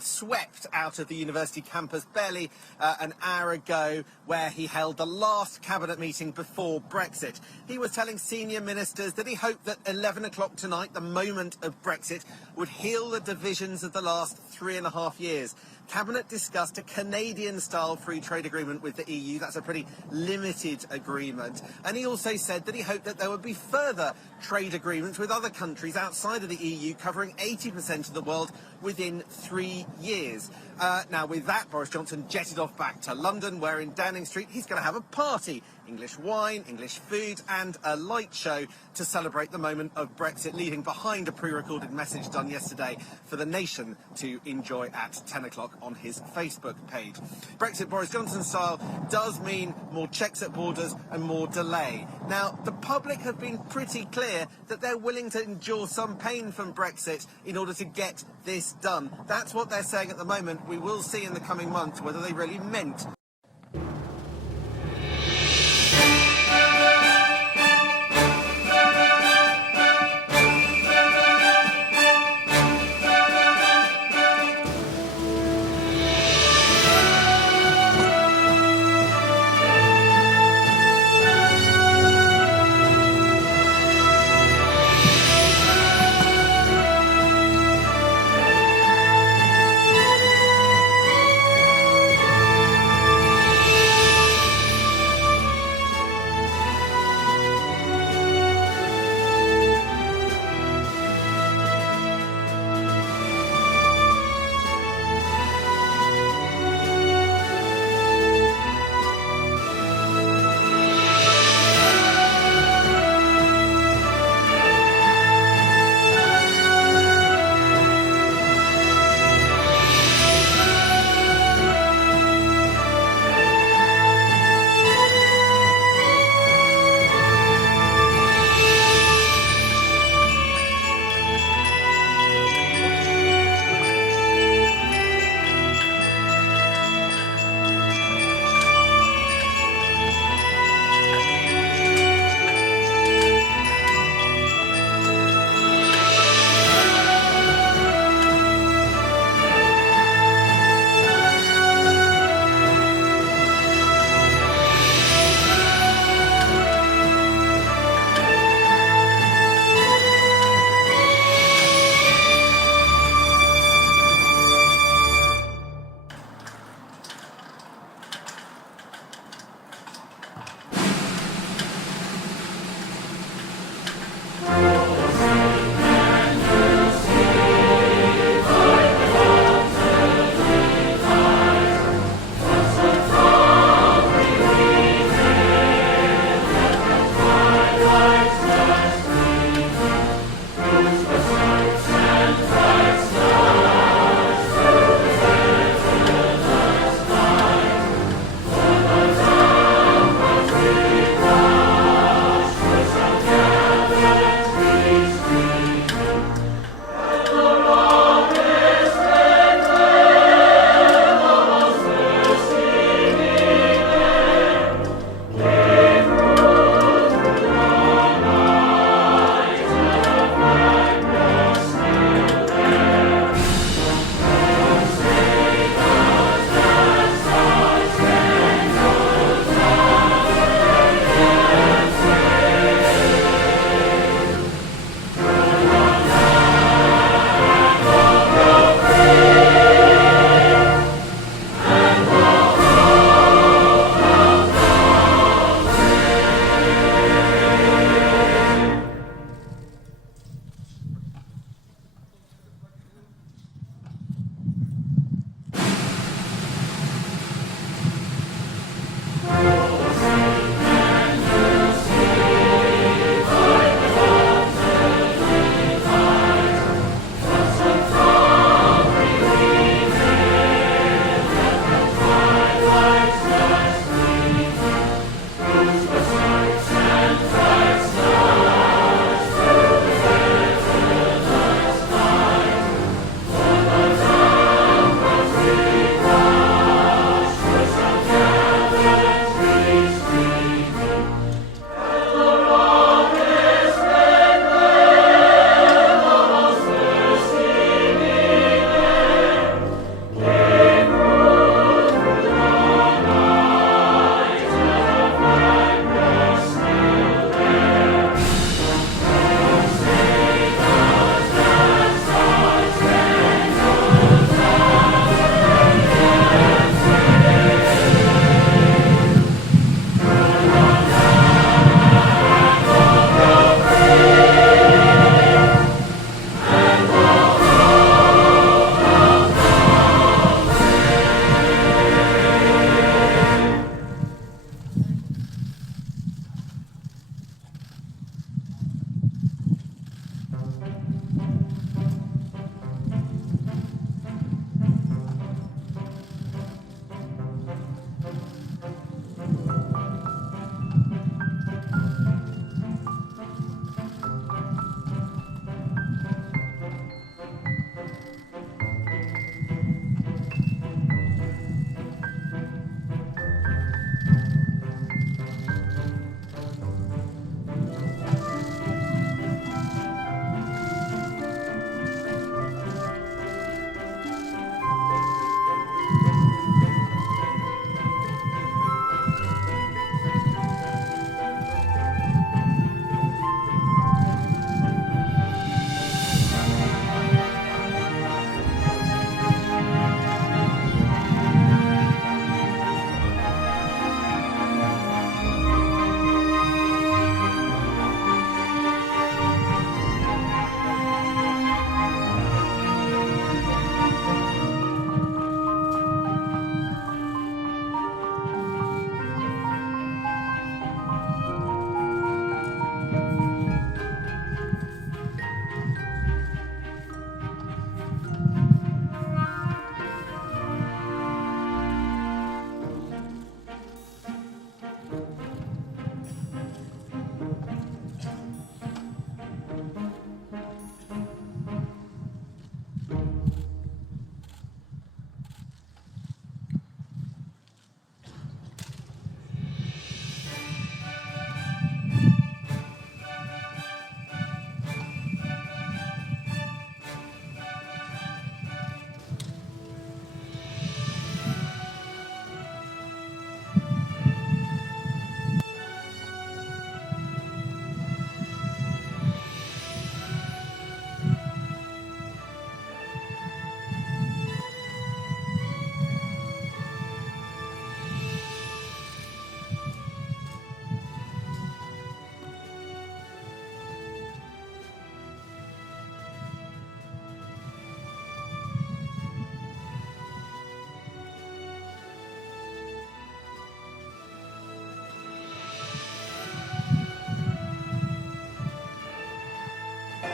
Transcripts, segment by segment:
Swept out of the university campus barely an hour ago, where he held the last cabinet meeting before Brexit. He was telling senior ministers that he hoped that 11 o'clock tonight, the moment of Brexit, would heal the divisions of the last 3.5 years. Cabinet discussed a Canadian-style free trade agreement with the EU. That's a pretty limited agreement. And he also said that he hoped that there would be further trade agreements with other countries outside of the EU, covering 80% of the world within 3 years. Now, with that, Boris Johnson jetted off back to London, where in Downing Street he's going to have a party. English wine, English food and a light show to celebrate the moment of Brexit, leaving behind a pre-recorded message done yesterday for the nation to enjoy at 10 o'clock on his Facebook page. Brexit Boris Johnson style does mean more checks at borders and more delay. Now, the public have been pretty clear that they're willing to endure some pain from Brexit in order to get this done. That's what they're saying at the moment. We will see in the coming months whether they really meant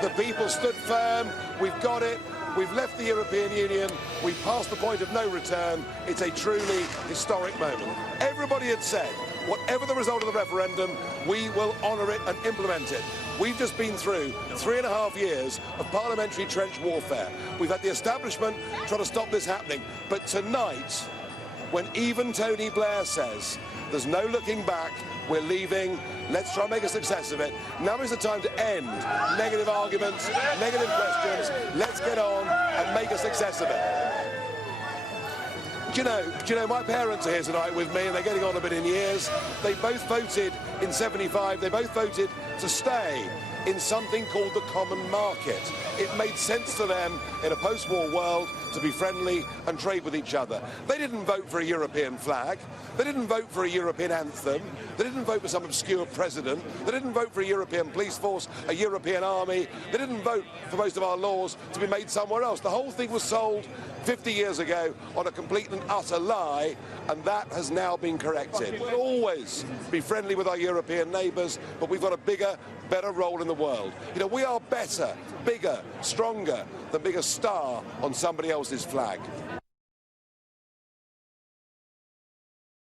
The people stood firm. We've got it. We've left the European Union. We've passed the point of no return. It's a truly historic moment. Everybody had said, whatever the result of the referendum, we will honour it and implement it. We've just been through 3.5 years of parliamentary trench warfare. We've had the establishment try to stop this happening. But tonight, when even Tony Blair says there's no looking back, we're leaving, let's try and make a success of it. Now is the time to end negative arguments, negative questions. Let's get on and make a success of it. Do you know, my parents are here tonight with me and they're getting on a bit in years. They both voted in 75, they both voted to stay in something called the common market. It made sense to them in a post-war world to be friendly and trade with each other. They didn't vote for a European flag. They didn't vote for a European anthem. They didn't vote for some obscure president. They didn't vote for a European police force, a European army. They didn't vote for most of our laws to be made somewhere else. The whole thing was sold 50 years ago on a complete and utter lie, and that has now been corrected. We'll always be friendly with our European neighbours, but we've got a bigger, better role in the world. You know, we are better, bigger, stronger than being a star on somebody else's flag.